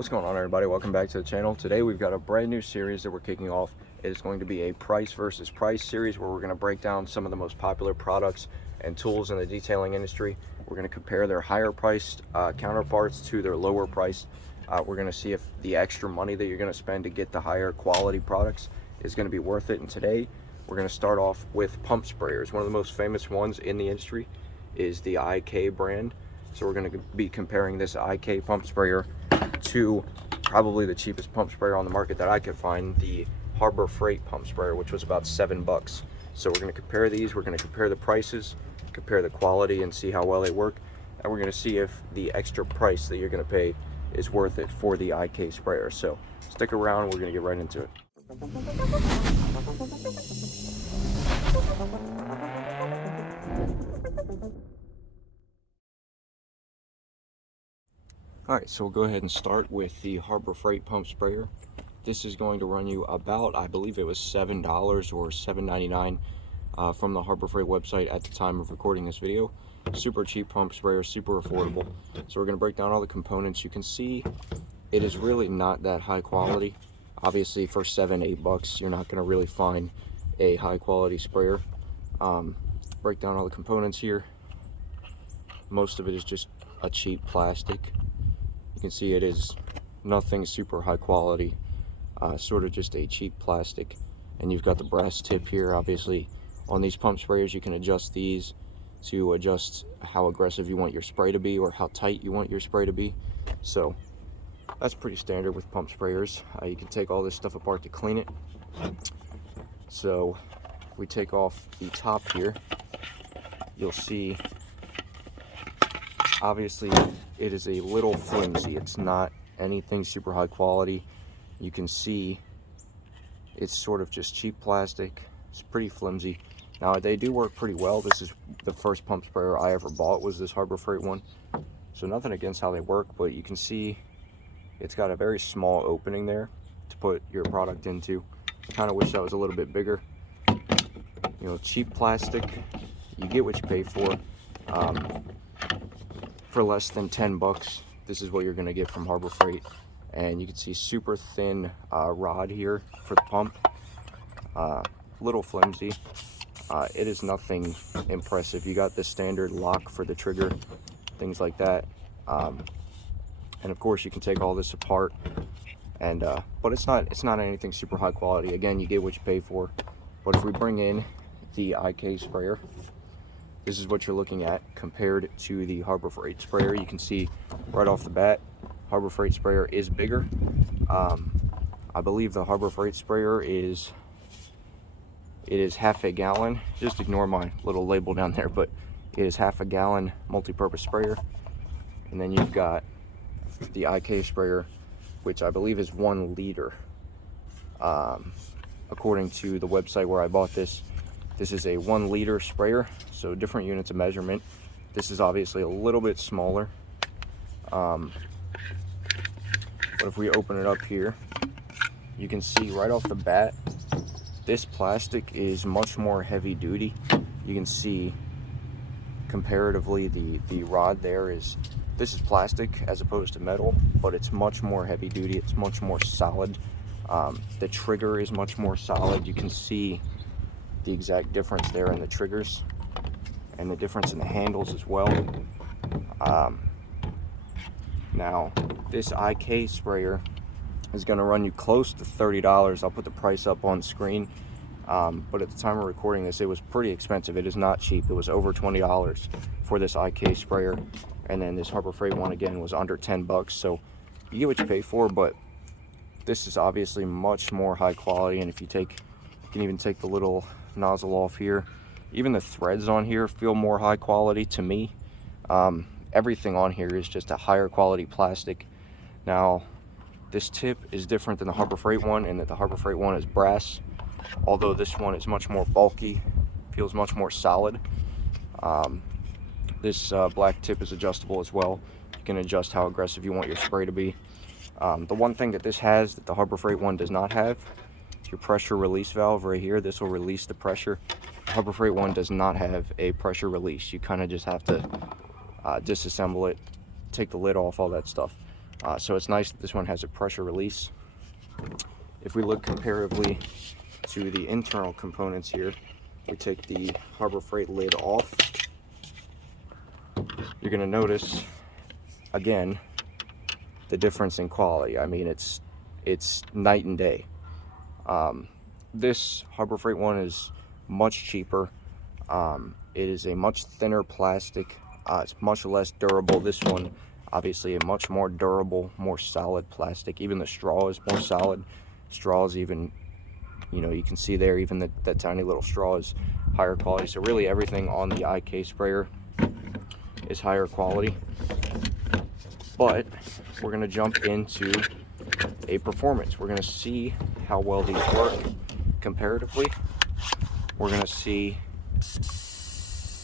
What's going on, everybody? Welcome back to the channel. Today we've got a brand new series that we're kicking off. It is going to be a price versus price series where we're going to break down some of the most popular products and tools in the detailing industry. We're going to compare their higher priced counterparts to their lower priced. We're going to see if the extra money that you're going to spend to get the higher quality products is going to be worth it. And today we're going to start off with pump sprayers. One of the most famous ones in the industry is the IK brand. So we're going to be comparing this IK pump sprayer to probably the cheapest pump sprayer on the market that I could find, the Harbor Freight pump sprayer, which was about $7. So we're going to compare these, we're going to compare the prices, compare the quality, and see how well they work. And we're going to see if the extra price that you're going to pay is worth it for the IK sprayer. So stick around, we're going to get right into it. Alright, so we'll go ahead and start with the Harbor Freight pump sprayer. This is going to run you about, I believe it was $7 or $7.99 from the Harbor Freight website at the time of recording this video. Super cheap pump sprayer, super affordable. So we're going to break down all the components. You can see it is really not that high quality. Obviously for $7-8 you're not going to really find a high quality sprayer. Break down all the components here. Most of it is just a cheap plastic. You can see it is nothing super high quality, sort of just a cheap plastic. And you've got the brass tip here. Obviously on these pump sprayers you can adjust these to adjust how aggressive you want your spray to be or how tight you want your spray to be. So that's pretty standard with pump sprayers. You can take all this stuff apart to clean it. So if we take off the top here, you'll see obviously it is a little flimsy. It's not anything super high quality. You can see it's sort of just cheap plastic. It's pretty flimsy. Now they do work pretty well. This is the first pump sprayer I ever bought, was this Harbor Freight one. So nothing against how they work, but you can see it's got a very small opening there to put your product into. I kind of wish that was a little bit bigger. You know, cheap plastic, you get what you pay for. For less than $10, this is what you're going to get from Harbor Freight. And you can see super thin rod here for the pump. Little flimsy. It is nothing impressive. You got the standard lock for the trigger, things like that. And of course you can take all this apart, and but it's not anything super high quality. Again, you get what you pay for. But if we bring in the IK sprayer, this is what you're looking at compared to the Harbor Freight sprayer. You can see right off the bat, Harbor Freight sprayer is bigger. I believe the Harbor Freight sprayer is half a gallon. Just ignore my little label down there, but it is half a gallon multi-purpose sprayer. And then you've got the IK sprayer, which I believe is 1 liter. According to the website where I bought this, this is a 1 liter sprayer, so different units of measurement. This is obviously a little bit smaller. But if we open it up here, you can see right off the bat, this plastic is much more heavy duty. You can see comparatively the rod there this is plastic as opposed to metal, but it's much more heavy duty. It's much more solid. The trigger is much more solid. You can see the exact difference there in the triggers and the difference in the handles as well. Now this IK sprayer is going to run you close to $30. I'll put the price up on screen, but at the time of recording this, it was pretty expensive. It is not cheap. It was over $20 for this IK sprayer, and then this Harbor Freight one again was under $10. So you get what you pay for, but this is obviously much more high quality. And if you can even take the little nozzle off here, even the threads on here feel more high quality to me. Everything on here is just a higher quality plastic. Now this tip is different than the Harbor Freight one in that the Harbor Freight one is brass, although this one is much more bulky, feels much more solid. This black tip is adjustable as well. You can adjust how aggressive you want your spray to be. The one thing that this has that the Harbor Freight one does not have, your pressure release valve right here. This will release the pressure. The Harbor Freight one does not have a pressure release. You kind of just have to disassemble it, take the lid off, all that stuff. So it's nice that this one has a pressure release. If we look comparatively to the internal components here, we take the Harbor Freight lid off. You're going to notice, again, the difference in quality. I mean, it's night and day. This Harbor Freight one is much cheaper. It is a much thinner plastic. It's much less durable. This one, obviously, a much more durable, more solid plastic. Even the straw is more solid. Straws even, you know, you can see there, even that tiny little straw is higher quality. So really everything on the IK sprayer is higher quality. But we're going to jump into a performance. We're going to see how well these work comparatively. We're going to see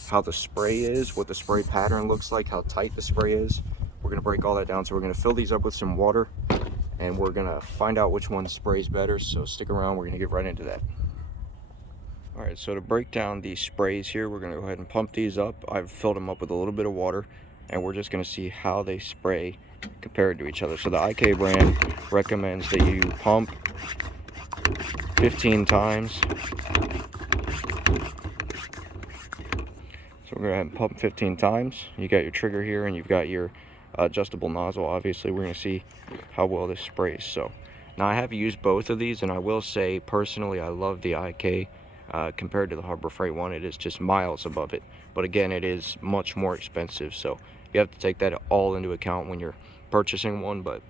how the spray is, what the spray pattern looks like, how tight the spray is. We're going to break all that down. So we're going to fill these up with some water, and we're going to find out which one sprays better. So stick around, we're going to get right into that. All right, so to break down these sprays here, we're going to go ahead and pump these up. I've filled them up with a little bit of water, and we're just going to see how they spray compared to each other. So the IK brand recommends that you pump 15 times. So we're going to go ahead and pump 15 times. You got your trigger here, and you've got your adjustable nozzle. Obviously, we're going to see how well this sprays. So now I have used both of these, and I will say personally I love the IK compared to the Harbor Freight one. It is just miles above it, but again, it is much more expensive, so you have to take that all into account when you're purchasing one. But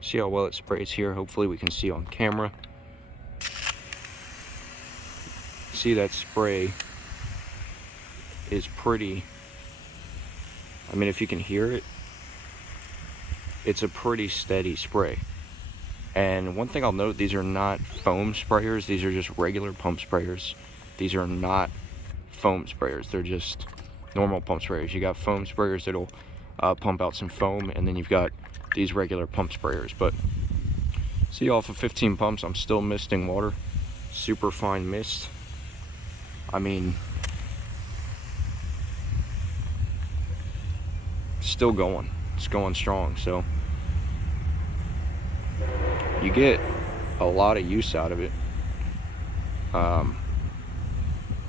see how well it sprays here. Hopefully we can see on camera. See, that spray is pretty, I mean, if you can hear it, it's a pretty steady spray. And one thing I'll note, these are not foam sprayers. These are just regular pump sprayers. These are not foam sprayers. They're just normal pump sprayers. You got foam sprayers that'll pump out some foam, and then you've got these regular pump sprayers. But see, off of 15 pumps, I'm still misting water. Super fine mist. I mean, still going. It's going strong. So you get a lot of use out of it.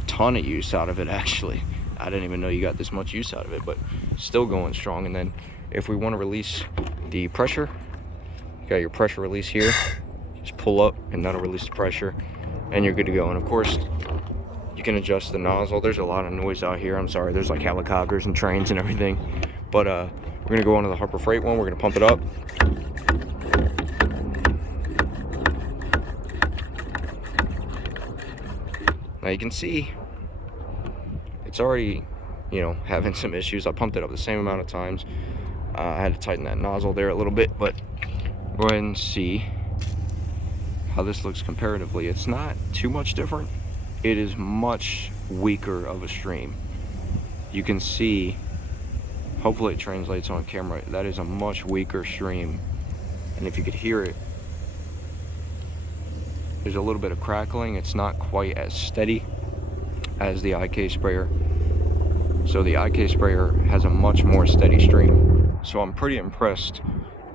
Ton of use out of it, actually. I didn't even know you got this much use out of it, but still going strong. And then if we want to release the pressure, you got your pressure release here. Just pull up and that'll release the pressure, and you're good to go. And of course, you can adjust the nozzle. There's a lot of noise out here. I'm sorry, there's like helicopters and trains and everything. But we're gonna go on to the Harbor Freight one. We're gonna pump it up. Now you can see it's already, you know, having some issues. I pumped it up the same amount of times. I had to tighten that nozzle there a little bit, but go ahead and see how this looks comparatively. It's not too much different. It is much weaker of a stream. You can see, hopefully it translates on camera, that is a much weaker stream. And if you could hear it, there's a little bit of crackling. It's not quite as steady as the IK sprayer. So the IK sprayer has a much more steady stream. So I'm pretty impressed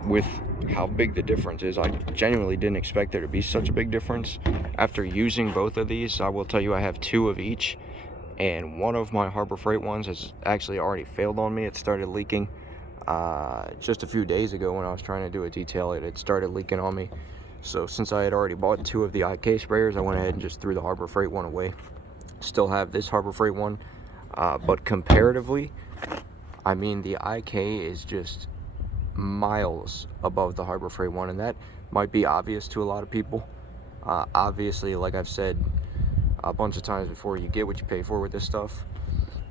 with how big the difference is. I genuinely didn't expect there to be such a big difference. After using both of these, I will tell you I have 2 of each, and one of my Harbor Freight ones has actually already failed on me. It started leaking just a few days ago when I was trying to do a detail. It started leaking on me. So since I had already bought 2 of the IK sprayers, I went ahead and just threw the Harbor Freight one away. Still have this Harbor Freight one, but comparatively, I mean, the IK is just miles above the Harbor Freight one, and that might be obvious to a lot of people. Obviously, like I've said a bunch of times before, you get what you pay for with this stuff.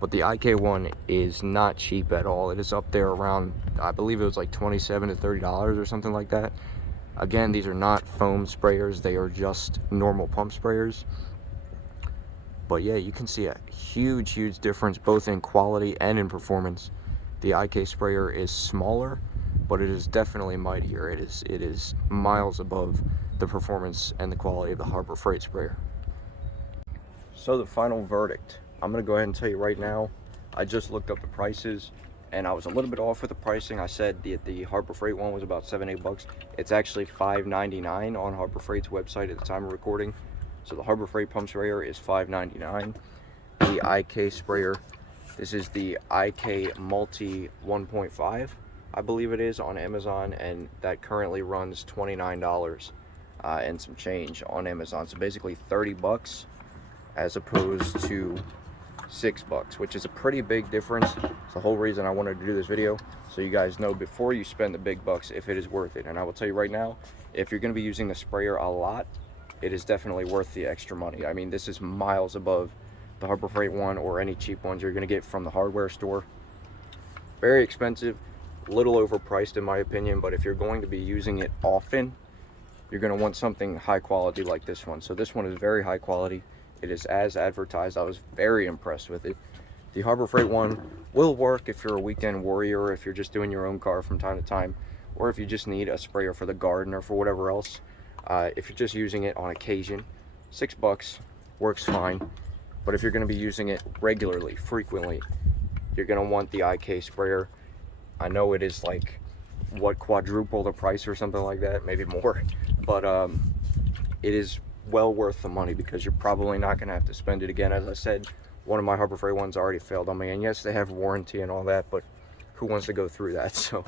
But the IK one is not cheap at all. It is up there around, I believe it was like $27 to $30 or something like that. Again, these are not foam sprayers. They are just normal pump sprayers. But yeah, you can see a huge difference both in quality and in performance. The IK sprayer is smaller, but it is definitely mightier. It is miles above the performance and the quality of the Harbor Freight sprayer. So the final verdict, I'm gonna go ahead and tell you right now, I just looked up the prices. and I was a little bit off with the pricing. I said the Harbor Freight one was about $7-8. It's actually $5.99 on Harbor Freight's website at the time of recording. So the Harbor Freight pump sprayer is $5.99. The IK sprayer, this is the IK Multi 1.5, I believe it is, on Amazon, and that currently runs $29 and some change on Amazon. So basically $30 as opposed to $6, which is a pretty big difference. It's the whole reason I wanted to do this video, so you guys know before you spend the big bucks if it is worth it. And I will tell you right now, if you're going to be using the sprayer a lot, it is definitely worth the extra money. I mean, this is miles above the Harbor Freight one or any cheap ones you're going to get from the hardware store. Very expensive, a little overpriced in my opinion, but if you're going to be using it often, you're going to want something high quality like this one. So this one is very high quality. It is as advertised. I was very impressed with it. The Harbor Freight one will work if you're a weekend warrior, if you're just doing your own car from time to time, or if you just need a sprayer for the garden or for whatever else. If you're just using it on occasion, $6 works fine. But if you're going to be using it regularly, frequently, you're going to want the IK sprayer. I know it is like, what, quadruple the price or something like that, maybe more. But it is well worth the money because you're probably not going to have to spend it again. As I said, one of my Harbor Freight ones already failed on me, and yes, they have warranty and all that, but who wants to go through that? So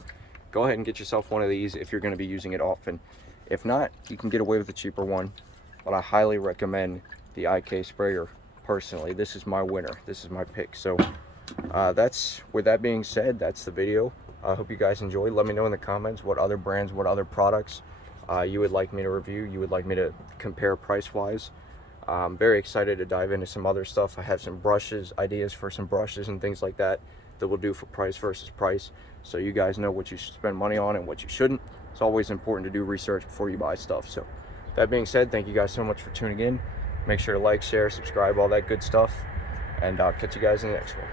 go ahead and get yourself one of these if you're going to be using it often. If not, you can get away with a cheaper one, but I highly recommend the IK sprayer. Personally, this is my winner. This is my pick. So with that being said, that's the video. I hope you guys enjoyed. Let me know in the comments what other brands, what other products you would like me to review, you would like me to compare price wise. I'm very excited to dive into some other stuff. I have some brushes, ideas for some brushes and things like that we'll do for price versus price, so you guys know what you should spend money on and what you shouldn't. It's always important to do research before you buy stuff. So that being said, thank you guys so much for tuning in. Make sure to like, share, subscribe, all that good stuff, and I'll catch you guys in the next one.